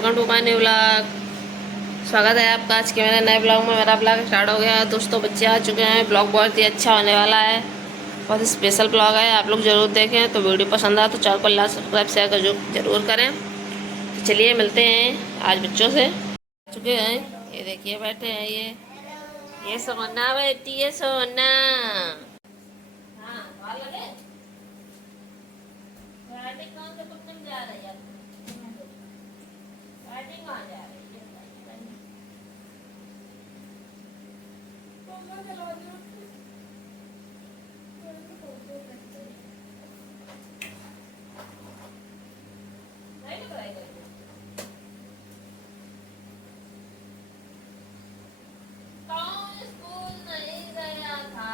Welcome to my new blog. स्वागत है आपका आज के मेरे नए ब्लॉग में। मेरा ब्लॉग स्टार्ट हो गया है दोस्तों, बच्चे आ चुके हैं। ब्लॉग बहुत ही अच्छा होने वाला है, बहुत ही स्पेशल ब्लॉग है, आप लोग ज़रूर देखें। तो वीडियो पसंद आए तो चैनल को लाइक सब्सक्राइब शेयर कर जरूर करें। तो चलिए मिलते हैं आज बच्चों से। आ चुके हैं, ये देखिए बैठे हैं। ये सोना बेटी, ये सोना। हाँ बाल लगे कौन से कुछ जा रही है? बैटिंग कहाँ जा रही है? नहीं लग रहा है कौन स्कूल नहीं गया था?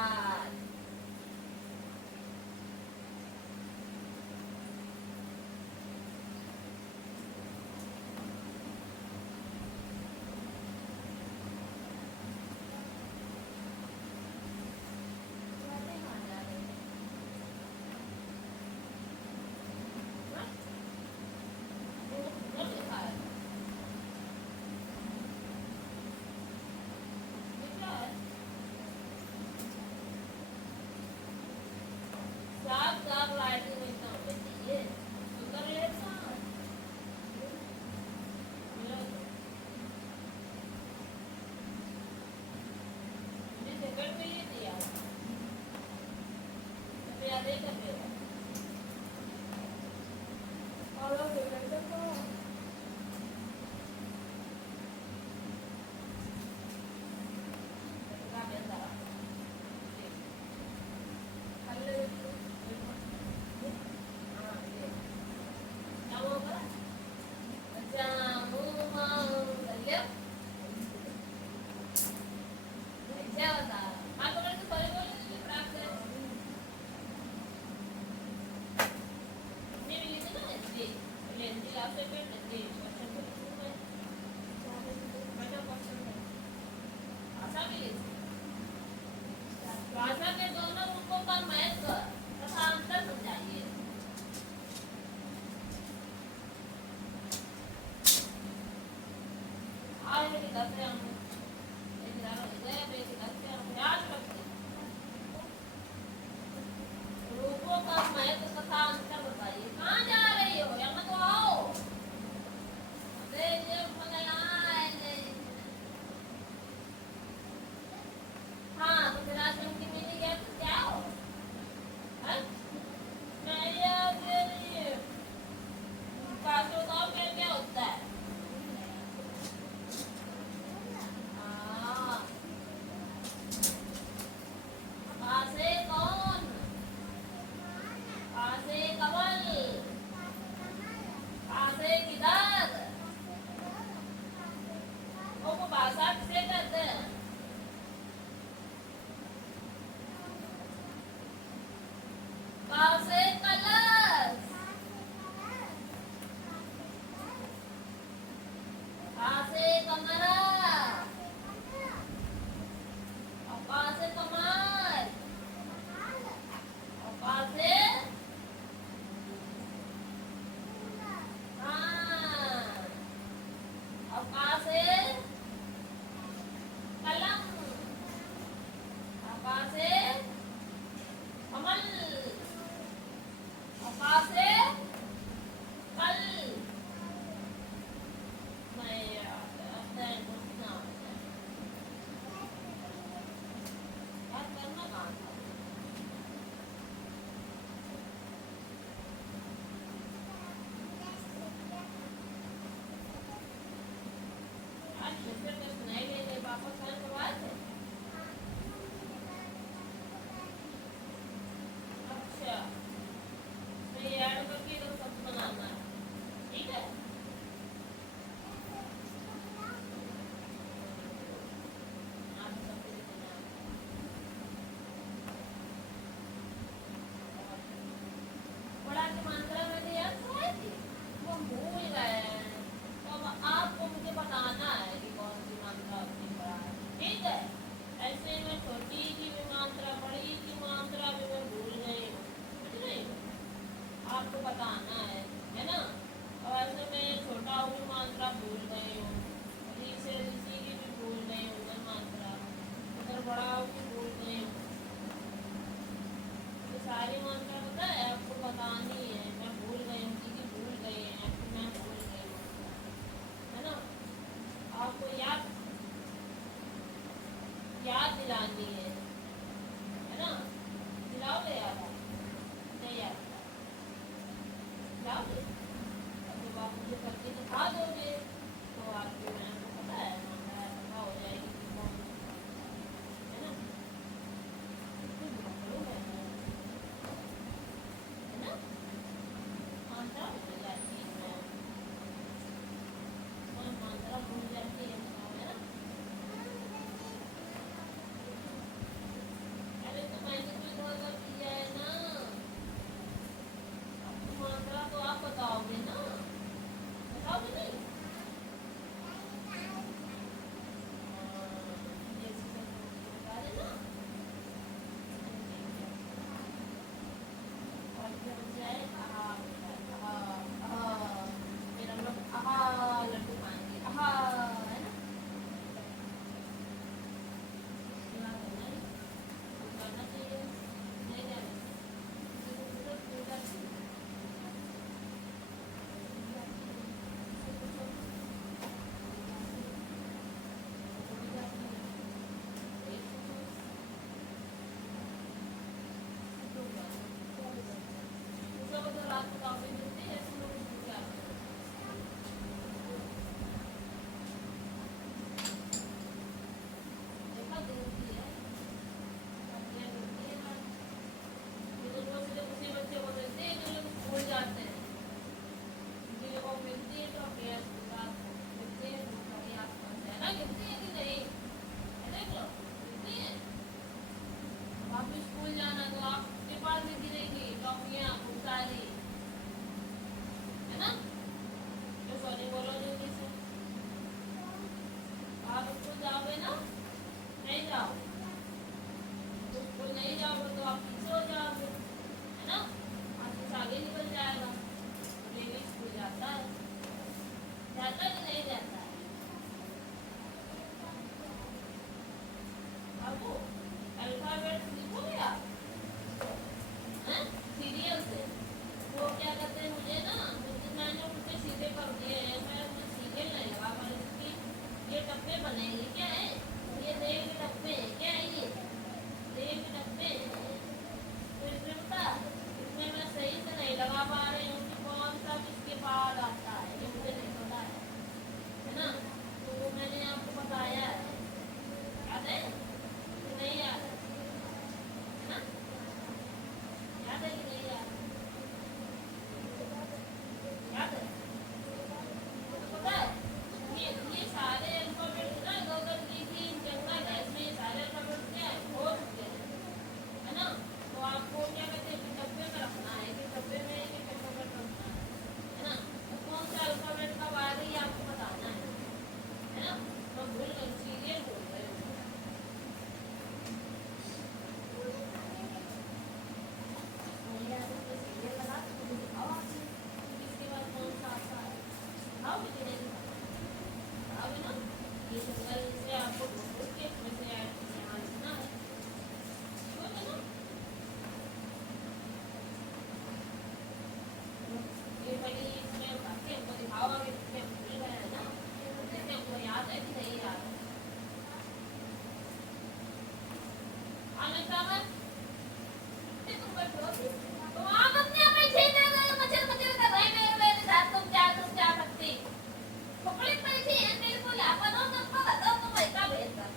भाषा के दोनों रूपों का मैच कर तथा अंतर समझाइए। आज मेरी दस हम एक हजार हो गए, मेरी दस हम याद रखते रूपों का मैच तथा अंतर बताइए। कहाँ जा रही हो? यहाँ तो आओ। हाँ तो फिर आज उनकी मिली गया तो क्या हो? क्या होता है? मात्रा भूल गए हो, री से ऋषि की भी भूल गए हो उधर मात्रा, उधर बढ़ाओ की भूल गए हो। तो सारी मात्रा पता है आपको बतानी है। मैं भूल गई हूँ, दीदी भूल गई है, आपको मैं भूल गई हूँ, है ना। आपको याद याद दिलानी है ना। दिलाओगे याद आप? नहीं याद दिलाओगे? और जब आप मुझे करके दिखा दोगे तो आपकी मैम को पता है मात्रा पता हो जाएगी कि कौन है ना। कितनी भूल है ना। मात्रा भूल जाती है मैम, कौन मात्रा भूल जाती है ना। अरे तो मैंने भी बहुत बार किया है ना। आपकी मात्रा तो आप बताओगे ना, बताओगे नहीं? जैसे बता देना। और फिर हो जाए फिर हम लोग लड्डू खाएंगे है ना। करना चाहिए नहीं जाना रात को काफी मिलती है ऐसे लोग क्या देखा देती है उसी बच्चे को मिलते हैं जो लोग स्कूल जाते हैं, जिन लोगों को मिलती है तो अपने मिलते हैं कभी आसपास है ना। गिरती है कि नहीं देख लो गिरती है। आप स्कूल जाना तो आपके पास भी गिरेगी टॉफियाँ खूब सारी, है ना। तो सॉरी बोलो जल्दी से। आप स्कूल जाओगे ना? नहीं जाओगे तो स्कूल नहीं जाओगे तो आप पीछे हो जाओगे, है ना। आपसे आगे निकल जाएगा। लेकिन स्कूल जाता है कि नहीं जाता है? बाबू अल्फाबेट लिखोगे आप सीरियल से? वो क्या कहते हैं मुझे ना मैंने मुझे सीधे कर दिए हैं, मैं उसमें सीरियल नहीं लगा पा रही थी। ये डब्बे बनेंगे क्या है? ये देख के डब्बे हैं क्या है? ये देख के डब्बे तो इसमें पता इसमें मैं सही से नहीं लगा पा रही हूँ कि कौन सा किसके बाद आता है, ये मुझे नहीं पता है ना। तो वो मैंने आपको बताया है, याद है कि नहीं याद है ना? याद है कि नहीं याद? याद है तो पता है ये सारे अल्फाबेट ना गूगल की थी जंगल है, इसमें ये सारे अल्फाबेट क्या है हो चुके हैं, है ना। तो आपको क्या कहते हैं डब्बे में रखना है कि डब्बे में एक अल्फाबेट रखना है ना। तो कौन सा अल्फाबेट कब आ रही है आपको बताना है ना। तो भूल गए सीरियल भूल गए सीरियल लगा तो मुझे दिखाओ आपने इसके बाद कौन सा आता है दिखाओगे कि नहीं दिखाओगे ना। ये जंगल से आपको ढूंढ के इसमें से यहाँ लिखना है, ठीक है ना। ये पहले इसमें उठाते हैं हमको दिखाओ आगे इसमें भूल गए है ना। देखते हैं हमको याद है कि नहीं याद है। आनंद तुम बैठो तो आनंद ने हमें छीन मचल मचल कर रहे मेरे साथ। तुम क्या करती पकड़े पड़ी थी मेरे को लापा दो तुम को बताओ तुम ऐसा भेज कर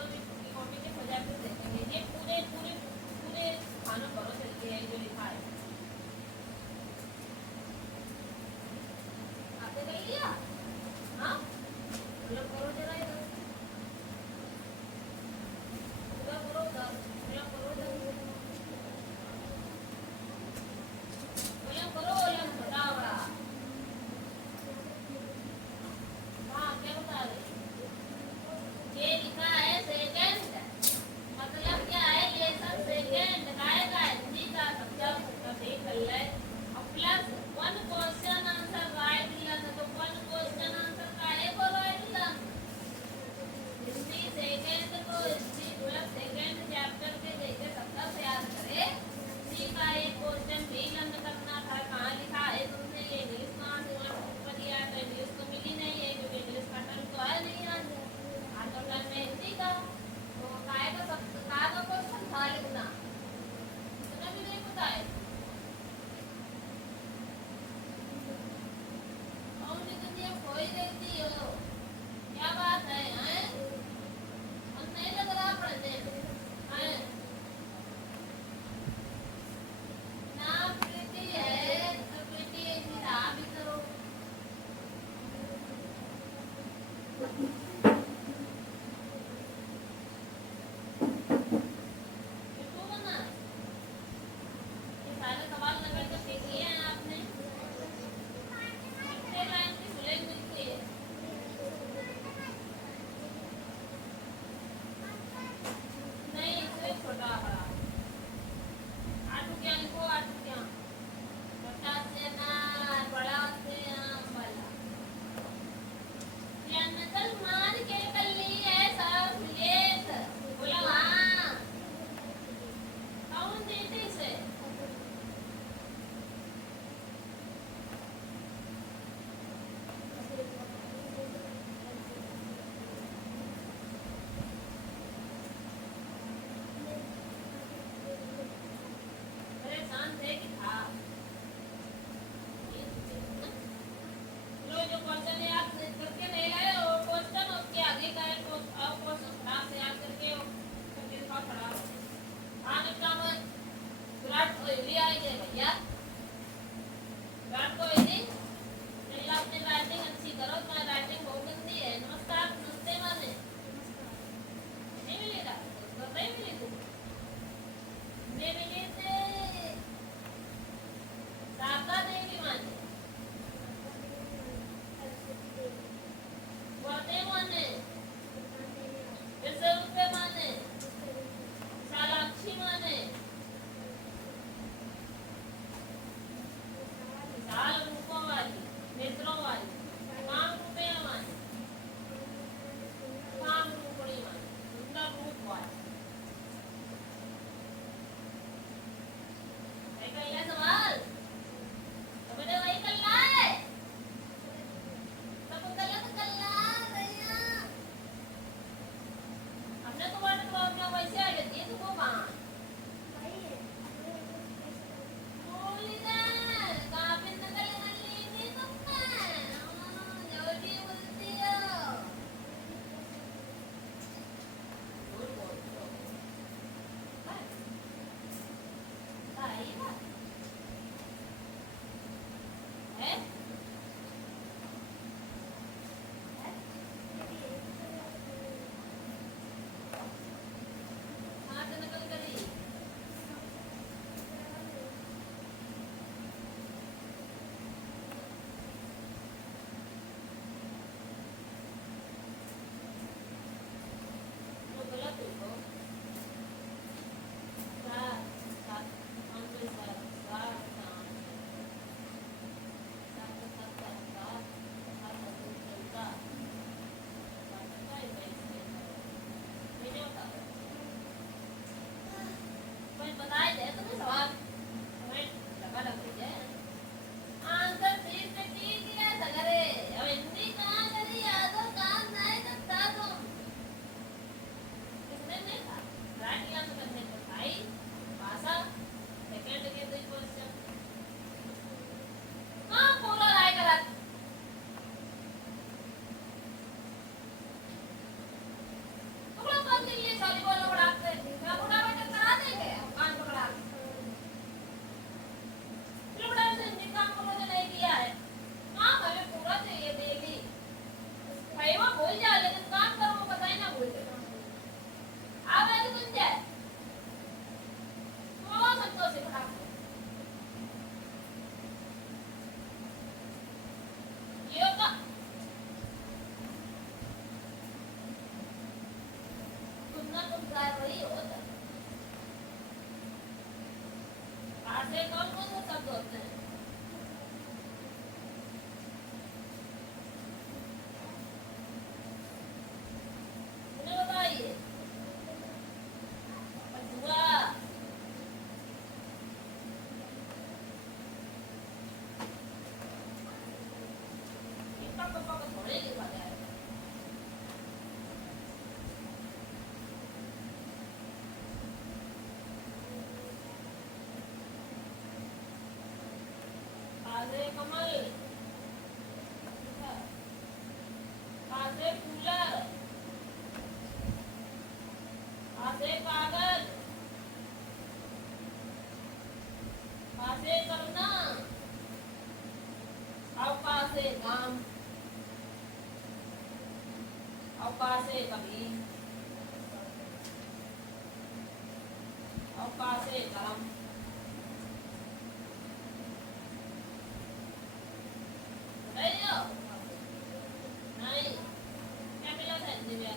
दोनों भी कॉपी के सजा के देखेंगे। ये पूरे पूरे पूरे खानों करो चलिए जो लिखा है आते कर लिया। हाँ मतलब करो जरा इधर उधर करो उधर मतलब करो उधर मतलब करो मतलब छोटा बड़ा। हाँ क्या बता रहे ये लिखा है सेकंड मतलब क्या है लेसन सेकंड का हिंदी का शब्द देख ले और plus one question answer right लन तो वन क्वेश्चन आंसर का है को राइट लन हिंदी सेकंड को हिंदी मतलब सेकंड चैप्टर के देखे शब्द से याद करे हिंदी का एक क्वेश्चन भी लन करना था कहाँ लिखा है तुमने ये इंग्लिश कहाँ से ऊपर दिया तो इंग्लिश तो मिली नहीं है क्योंकि इंग्लिश का टर्म तो है नहीं आज तो टर्म में हिंदी का तो काय का शब्द का क्वेश्चन था लिखना इतना भी नहीं पता है कौन सी दुनिया खोई रहती हो क्या बात है हैं हम नहीं लग रहा पढ़ने हैं ना प्रीति है तो प्रीति ऐसी रहा भी करो बिल्कुल बना ये सारे सवाल लगा कर किए हैं आपने कितने लाइन की बुलेट लिखी है नहीं इससे छोटा बड़ा आठ क्या लिखो आठ क्या छोटा से ना बड़ा से वाला ये नकल मार के कर ली है सब लेट बोला हाँ कौन देते से परेशान थे कि था जो क्वेश्चन याद करके नहीं लाए वो क्वेश्चन उसके आगे का है तो अब क्वेश्चन खराब से याद करके फिर का खराब हाँ निपटा में विराट कोहली आएंगे भैया विराट कोहली पहले अपनी राइटिंग अच्छी करो तुम्हारी राइटिंग बहुत गंदी है नमस्कार नमस्ते माने नहीं मिलेगा तो नहीं मिलेगी नहीं मिली थे साका देवी माने वर्दे माने जैसे रुपए माने सालाक्षी माने विशाल रूपों वाली नेत्रों वाली काम रूपे माने काम रूपणी माने सुंदर रूप वाली कहिए सवाल तो बेटे वही करना है सब गलत करना भैया हमने तो वाटर प्रॉब्लम वैसे आ गई थी तुमको कहाँ बोली ना काफी नकल कर ली थी तुमने झूठी बोलती हो झूठ बोलती हो सही बात है कहाँ से नकल करी तो गलत हुई तो सात सात पाँच सौ सात सात सात सात सात सात सात चलता सात का 21 नहीं होता वही होता है। से कौन कौन से शब्द होते हैं? मुझे बताइए। कछुआ, इसका पापा को थोड़े लिखा जाएगा। कासे कमल, कासे कूलर, कासे कागज, कासे करना, अवकाशे काम, अवकाशे कभी, अवकाशे कलम। नहीं, क्या मिला था हिंदी में?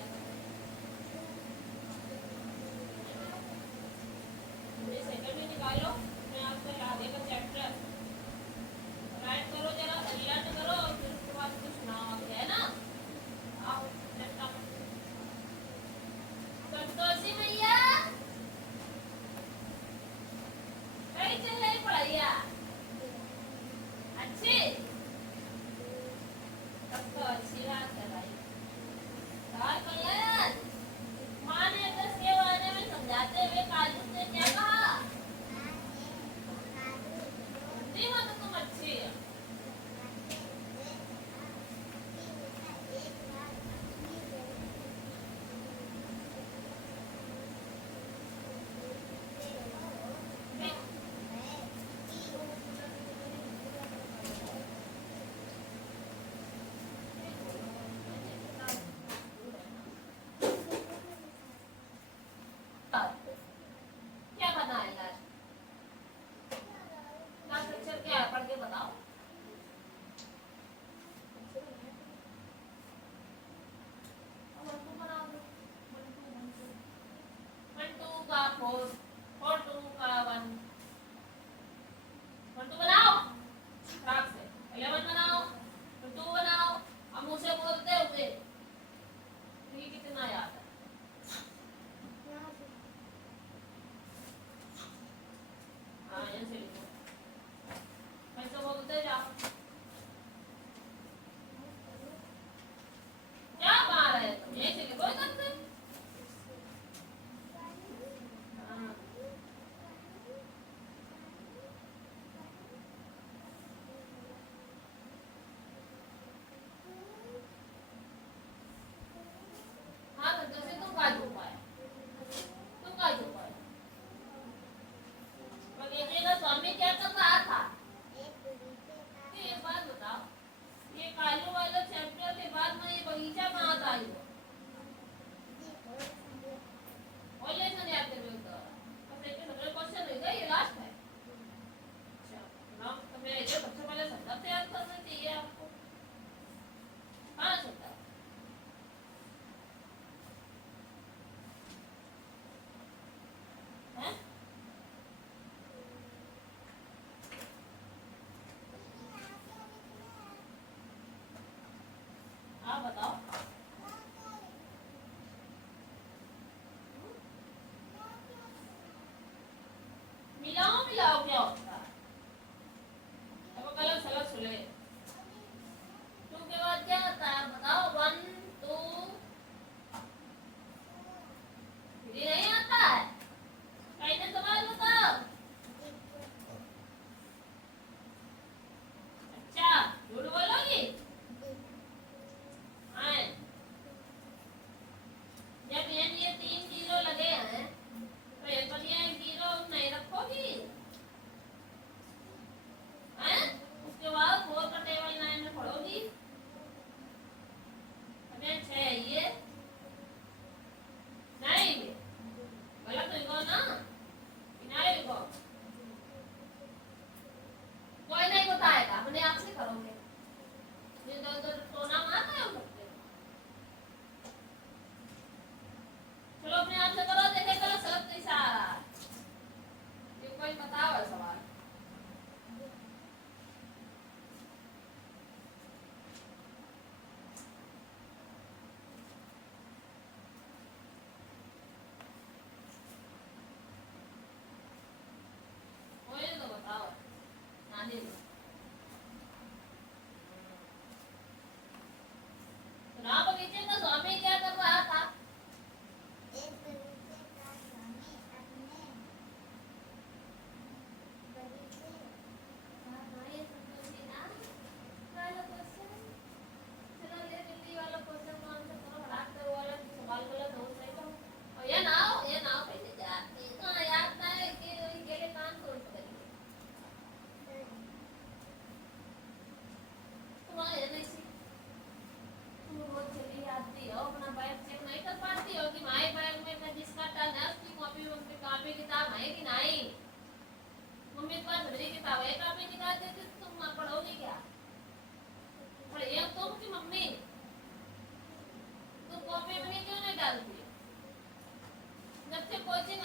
मुझे सेकंड में निकालो। मैं आपको आगे का चैप्टर राइट करो, जरा लर्न करो और फिर उसके बाद कुछ सुनाओ, है ना? आओ संतोषी मैया,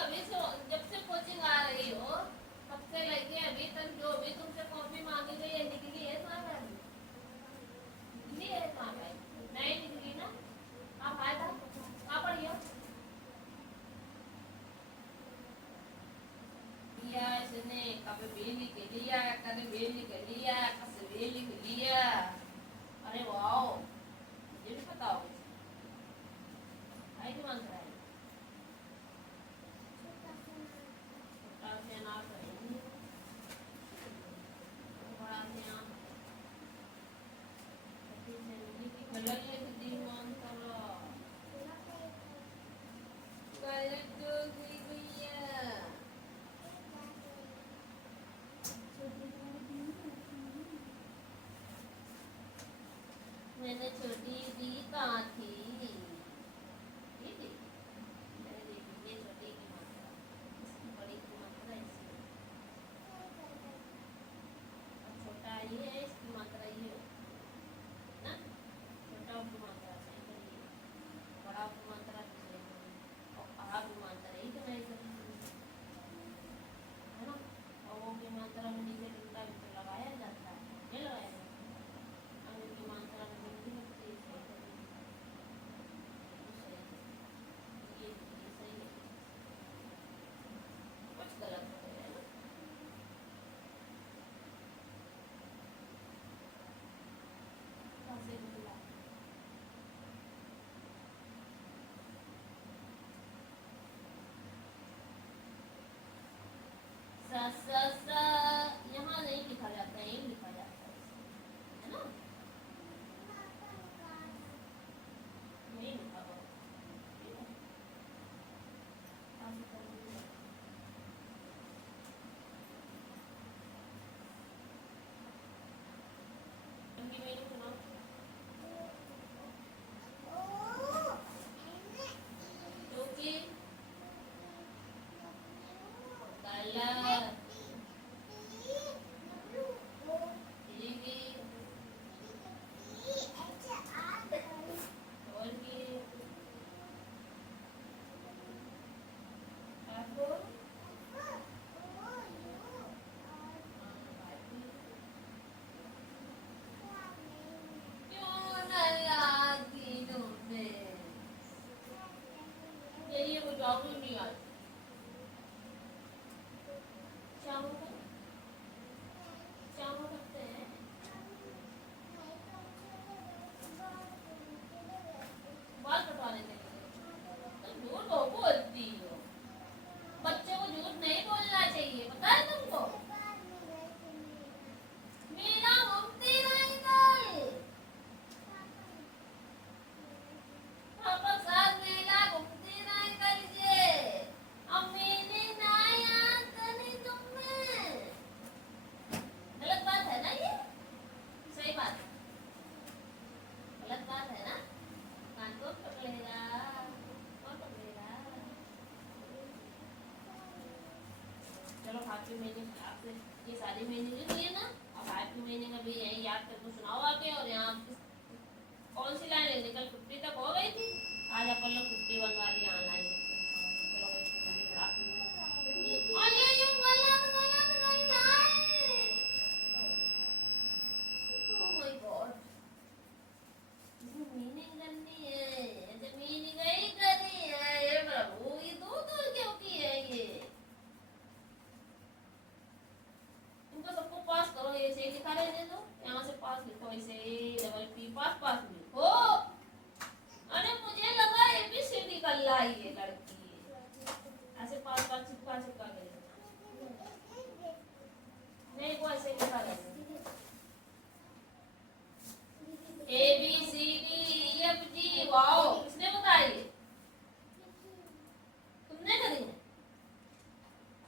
अभी से जब से कोचिंग आ रही हो तब से लेके अभी तक जो भी तुमसे कॉपी मांगी गई है निकली है कहाँ पे? निकली है कहाँ पे? नहीं निकली ना। आप आए था कहाँ पढ़ी हो? लिया इसने कभी भी लिख लिया, कभी भी लिख लिया, कभी भी लिख लिया। अरे वाओ, मुझे भी पता हो। आई भी मांग रहा है। छोटा से ना करेंगे, बड़ा से ना। कभी से नहीं कि कलर लिख दी मांग करो। कलर जो दी भैया। मैंने छोटी दी कहाँ थी? ये थी। मैंने देखी ये छोटी की मात्रा, इसकी बड़ी की मात्रा इसकी। अब छोटा ये है, इसकी मात्रा ये है ना। छोटा की मात्रा सही करिए, बड़ा की मात्रा भी सही करिए, और आ की मात्रा ही तो नहीं करिए, है ना। और वो की मात्रा में नीचे डंडा भी तो लगाया जाता है, ये लगाया जाता है। अब की मात्रा में बिल्कुल सही करिए, ये सही है, कुछ गलत हो गया है ना। कैसे बोला? सा सा सा यहाँ नहीं लिखा जाता है, यही लिखा जाता है ना। नहीं लिखा हुआ, ठीक है। आगे करेंगे। इनकी मीनिंग सुनाओ। क्योंकि कलर और की आपको क्यों नाराजगी तुमने? ये वो जॉब ही नहीं आती। शाम को शाम को करते हैं। बाल कटवाने के लिए तो झूठ बहुत बोलती हो। बच्चे को झूठ नहीं बोलना चाहिए, पता है तुमको? मीना मुक्ति नहीं गई, पापा साथ मेला मुक्ति नहीं करिए। अब मैंने ना याद करनी तुम्हें। गलत बात है ना ये? सही बात है? गलत बात है ना। कान को पकड़ेगा, कौन पकड़ेगा? चलो हैप्पी मीनिंग आपसे ये सारी मीनिंग लिख लिए ना। अब हैप्पी मीनिंग अभी यही याद करके सुनाओ आके। और यहाँ कौन सी लाइन निकल 50 तक हो गई थी, आज अपन लोग 51 वाली यहाँ लाइन लिखते हैं। चलो अरे ये गलत गलत नहीं लाए। ओह माय गॉड, मीनिंग करनी है, ऐसे मीनिंग ही करनी है। ये प्रभु, ये दो क्यों की है ये? इनको सबको पास करो, ऐसे ही लिखा रहने दो। यहाँ से पास लिखो, ऐसे डबल पी पास पास लिखो। अरे मुझे लगा ABCD कर लाई ये लड़की, ऐसे पास पास चिपका चिपका के नहीं, वो ऐसे लिखा रहने ABCDEFG। वाओ, किसने बताई? तुमने करी है?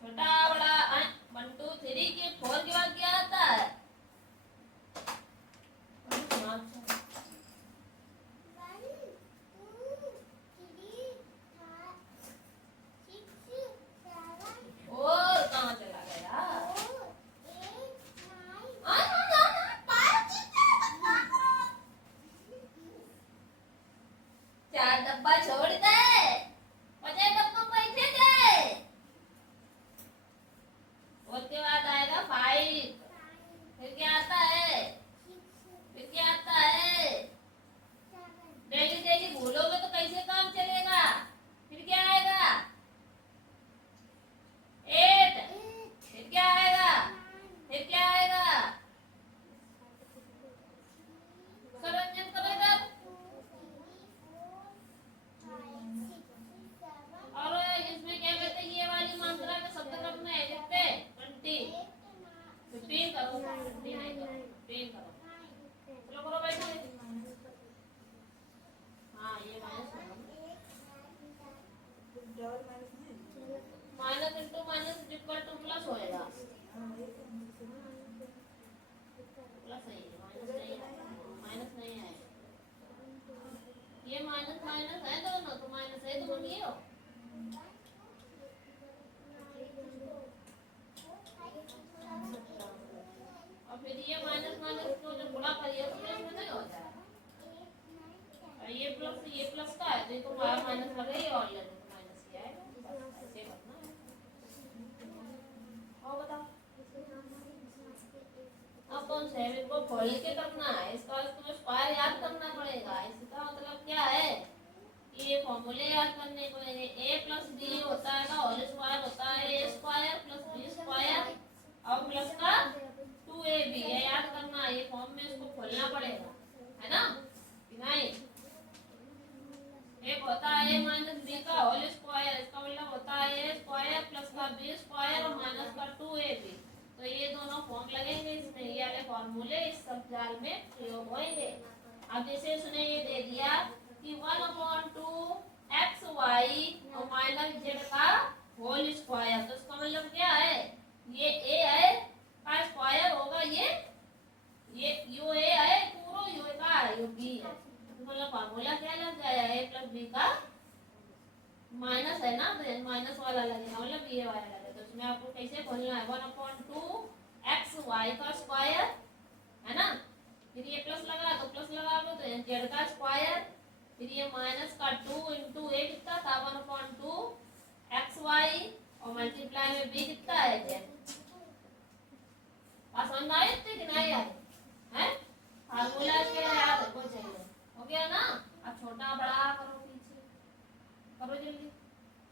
छोटा बड़ा 1 2 3 के 4 के बाद क्या आता है? और कहाँ चला गया? और लेने तो माइनस ये आएगा, ऐसे करना है। और बताओ अब कौन सा है, को खोल के करना है, इसका तुम्हें स्क्वायर याद करना पड़ेगा। इसका मतलब क्या है, ये फॉर्मूले याद करने पड़ेंगे। a प्लस बी होता है का होल स्क्वायर होता है a square plus B square और प्लस का 2ab, ये याद करना है। ये फॉर्म में इसको खोलना पड़ेगा, है ना कि नहीं। एक होता है a माइनस बी का होल स्क्वायर, इसका मतलब होता है a स्क्वायर प्लस का b स्क्वायर और माइनस का 2ab। तो ये दोनों फॉर्म लगेंगे इसमें, ये वाले फॉर्मूले इस सब जाल में प्रयोग होंगे। अब जैसे इसने ये दे दिया कि 1/2 एक्स वाई और माइनस जेड का होल स्क्वायर, तो इसका मतलब क्या है, ये a है का स्क्वायर होगा, ये यू a है पूरा, यू का यू b है, तो मतलब फॉर्मूला क्या लग जाएगा, a प्लस b का माइनस है ना, तो माइनस वाला लगेगा, मतलब ये वाला लगेगा। तो इसमें आपको कैसे खोलना है, 1/2 एक्स वाई का स्क्वायर, है ना, फिर ये प्लस लगा तो प्लस लगा दो तो जेड का स्क्वायर, फिर ये माइनस का 2 इंटू ए कितना था 1/2 एक्स वाई और मल्टीप्लाई में बी कितना है जेड। बात समझ में आई कि नहीं आई है, फार्मूला के याद रखो चाहिए, हो गया ना। अब छोटा बड़ा करो, पीछे करो जल्दी,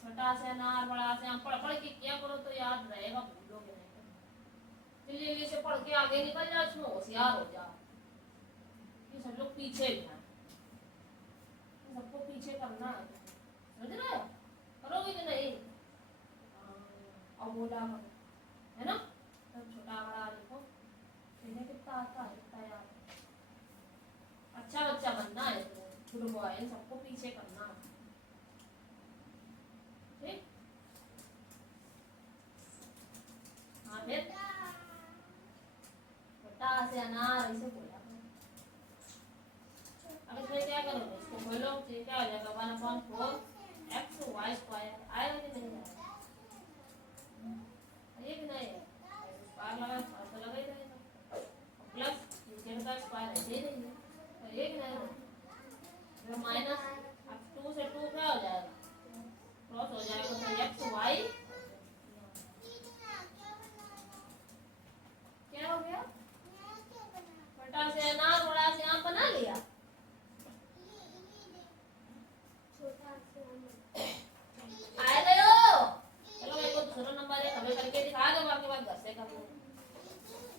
छोटा से अनार बड़ा से हम पढ़ पढ़ के क्या करो तो याद रहेगा, भूलोगे नहीं। जल्दी से पढ़ के आगे निकल जाओ, इसमें होशियार हो जाओ। ये सब लोग पीछे भी हैं, सबको पीछे करना है, समझ रहे हो, करोगे कि नहीं। और बोला करो, है ना, तब छोटा बड़ा लिखो, इन्हें कितना आता है कितना याद, अच्छा बच्चा बनना है, गुड बॉय, सबको पीछे करना है, ठीक। हाँ फिर छोटा से अनार ऐसे बोला। अब इसमें क्या करोगे, इसको खोलो, तो क्या हो जाएगा 1/4 एक्स वाई स्क्वायर, आएगा कि नहीं आएगा, ये भी नहीं है, स्क्वायर लगा तो लगा ही रहेगा, प्लस जेड का स्क्वायर ऐसे ही नहीं है, तो ये भी नहीं है, माइनस अब 2 से 2 क्या हो जाएगा, क्रॉस हो जाएगा, तो एक्स वाई क्या हो गया, छोटा से अनार बड़ा से आम बना लिया, आए गए हो, चलो मेरे को दूसरा नंबर है, हमें करके दिखा दो, बाकी बात घर से कर लो।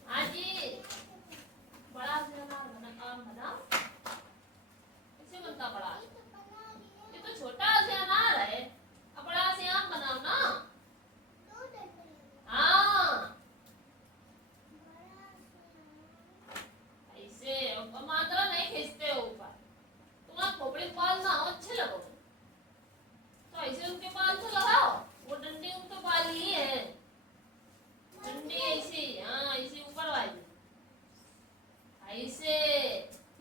हाँ जी, बड़ा से अनार बना, आम बनाओ, कैसे बनता बड़ा, ये तो छोटा से अनार है, अब बड़ा से आम बनाओ ना। हाँ ऐसे मात्रा नहीं खींचते हो ऊपर, तुम्हारा खोपड़ी बाल ना हो अच्छे लगोगे, तो ऐसे उनके बाल तो लगाओ, वो डंडी उनके बाल ही है, डंडी ऐसी, हाँ ऐसी ऊपर वाली, ऐसे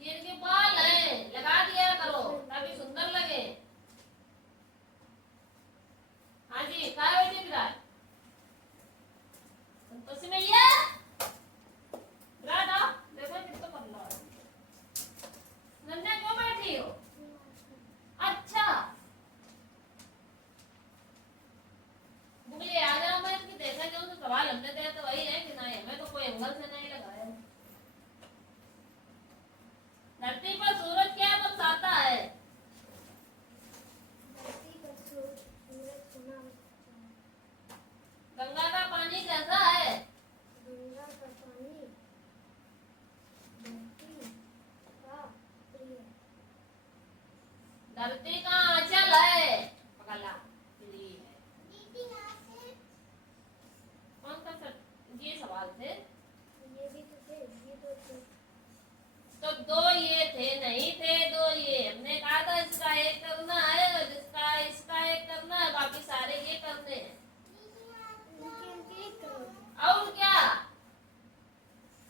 ये इनके बाल है, लगा दिया करो ताकि सुंदर लगे। हाँ जी, क्या बैठे विराट, संतोषी मैया विराट आओ, देखो कितना कर लो, नन्हे क्यों बैठी हो, अच्छा बुगली आ जाओ, मैं इसकी देखा क्यों, तो सवाल हमने दिया तो वही है कि नहीं, हमें तो कोई एंगल से नहीं लगाया। धरती पर सूरज क्या बरसाता है, गंगा का पानी कैसा है, गंगा का पानी धरती का आंचल है, पगला कौन सा सर, ये सवाल थे, ये भी तो थे, ये तो थे, तो दो ये थे नहीं थे, दो ये हमने कहा था इसका एक करना है, जिसका इसका एक करना है, बाकी सारे ये करने हैं, और क्या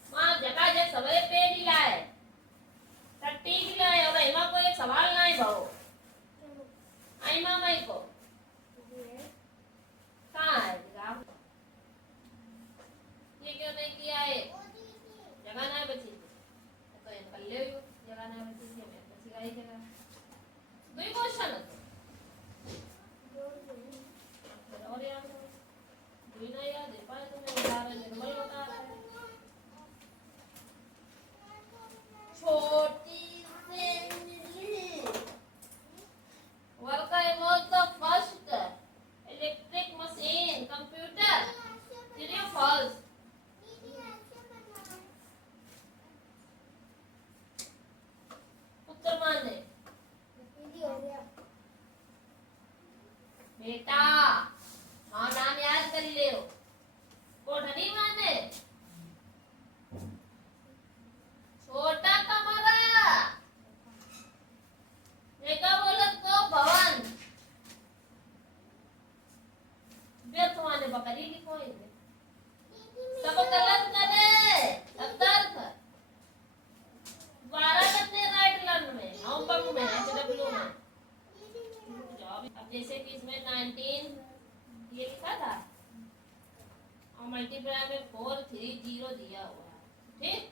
माँ जगह जग सवेरे पेड़ ही लाए, टट्टी ही लाए, और अहिमा को एक सवाल नहीं भाव, अहिमा मई को कहाँ है ये क्यों नहीं किया है, जगह नहीं बची, तो ये कर ले जगह नहीं बची, मैं बची गई जगह, दो क्वेश्चन है। बेटा हाँ नाम याद कर लियो कोठनी माने छोटा कमरा देखा बोलत को भवन व्यर्थ माने बकरी लिखो इनमें सब गलत करे अदर्थ 12 कितने राइट लर्न में होमवर्क में एचडब्ल्यू में अब जैसे कि इसमें 19 ये लिखा था और मल्टीप्लाई में 4 3 0 दिया हुआ है ठीक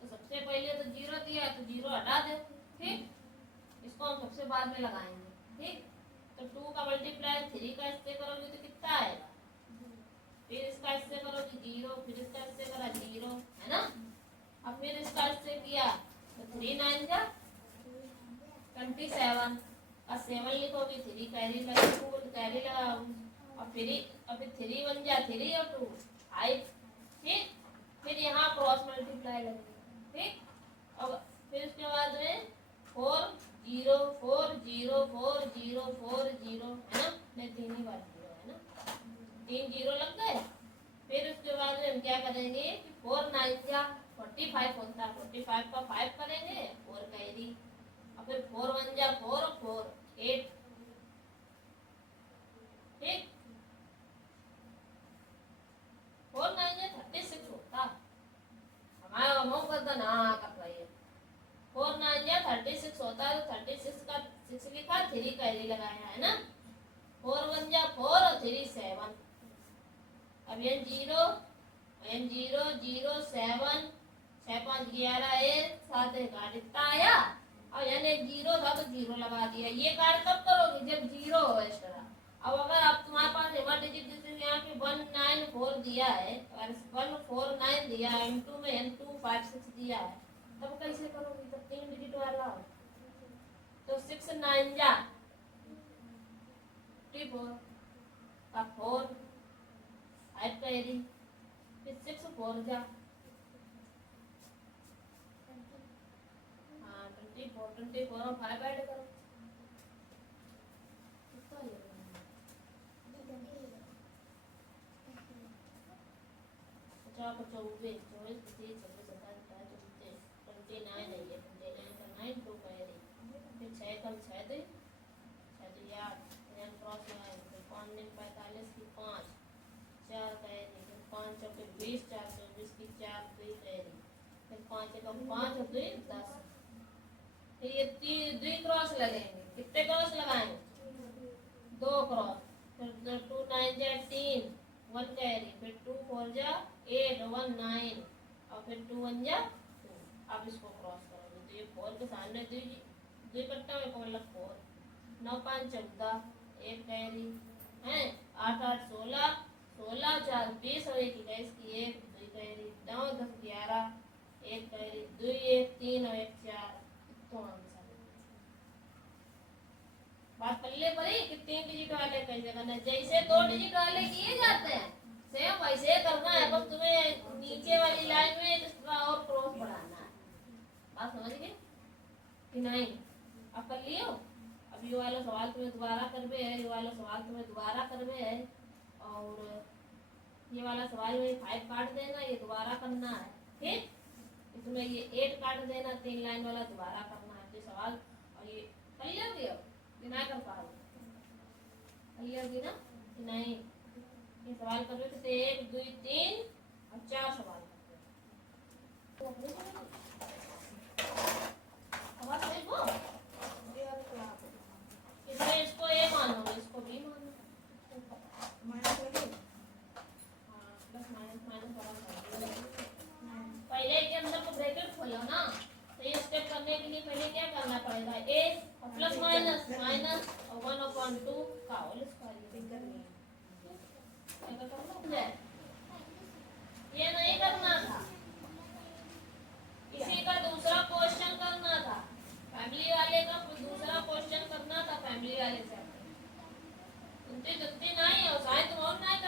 तो सबसे पहले तो 0 दिया तो 0 हटा दो ठीक इसको हम सबसे बाद में लगाएंगे ठीक तो 2 का मल्टीप्लाई 3 का इससे करोगे तो कितना आएगा फिर इसका इससे करोगे 0 फिर इसका इससे करा 0 है ना अब फिर इसका इससे किया तो 3 9 जा 27 और 7 लिखोगे 3 कैरी लगा कैरी लगाओगे और फिर अभी 3 बन जा 3 और 2 5 ठीक फिर यहाँ क्रॉस मल्टीप्लाई लगेगा ठीक अब फिर उसके बाद में 4 0 4 0 4 0 4 0 है ना नहीं 3 ही बार 0 है ना 3 0 लग गए फिर उसके बाद में हम क्या करेंगे 4 9 जा 45 होता है 45 का 5 करेंगे 4 कैरी और फिर 4 1 जा 4 4 8 ठीक 4 9 जा 36 होता हमारा अमाउंट करता ना कर रही है 4 9 जा 36 होता है तो 36 का 6 लिखा 3 कैरी लगाया है ना 4 1 जा 4 और 3 7 अब ये 0 0 0 7 6 5 11 1 7 1 इतना आया और यानी 0 था तो 0 लगा दिया ये कार्य कब करोगे जब 0 हो इस तरह अब अगर आप तुम्हारे पास एवर डिजिट जैसे यहाँ पे 194 दिया है और 149 दिया है m2 में m256 दिया है तब कैसे करोगे तब 3 डिजिट वाला हो तो 6 9 जा 54 का 4 5 कैरी फिर 6 4 जा हाँ 24 और 5 ऐड करो कितना ये पचास को 24 24 25 26 27 28 29 है ये 29 का 9 2 कैरी फिर 6 कम 6 दे 6 दे 8 फिर क्रॉस लगाए फिर 5 दिन 45 की 5 4 कैरी फिर 5 चौके 20 4 24 की 4 2 कैरी फिर 5 कम 5 और 2 10 फिर ये 2 क्रॉस लगेंगे कितने क्रॉस लगाएंगे 2 क्रॉस फिर 2 9 जा 3 1 कैरी फिर 2 4 जा 8 1 9 और फिर 2 1 जा 2 अब इसको क्रॉस करोगे तो ये 4 के सामने 2 कट्टा में मतलब 4 9 5 14 1 कैरी है 8 8 16 16 4 20 और 1 21 की 1 2 कैरी 9 10 11 1 कैरी 2 1 3 और 1 4 तो आंसर बात पल्ले पड़ी कि 3 डिजिट वाले कैसे करना जैसे 2 डिजिट वाले किए जाते हैं सेम वैसे करना है बस तुम्हें नीचे वाली लाइन में एक्स्ट्रा और क्रॉस बढ़ाना है बात समझ गए कि नहीं अब कर लियो अब ये वाला सवाल तुम्हें दोबारा करबे है ये वाला सवाल तुम्हें दोबारा करबे है और ये वाला सवाल में 5 काट देना ये दोबारा करना है ठीक इसमें ये 8 काट देना 3 लाइन वाला दोबारा करना है ये सवाल और ये कर लियोगे अब नहीं कर पाओगे कर लियोगे ना कि नहीं ये सवाल कर रहे थे 1 2 3 और 4 सवाल इसमें इसको ए मानो इसको बी मानो प्लस माइनस माइनस पहले के अंदर को ब्रैकेट खोलो ना तो ये स्टेप करने के लिए पहले क्या करना पड़ेगा ए और प्लस माइनस माइनस और 1/2 का होल स्क्वायर ये नहीं करना था इसी का दूसरा क्वेश्चन करना था फैमिली वाले का दूसरा क्वेश्चन करना था फैमिली वाले से उनती नहीं और शायद तुम और नहीं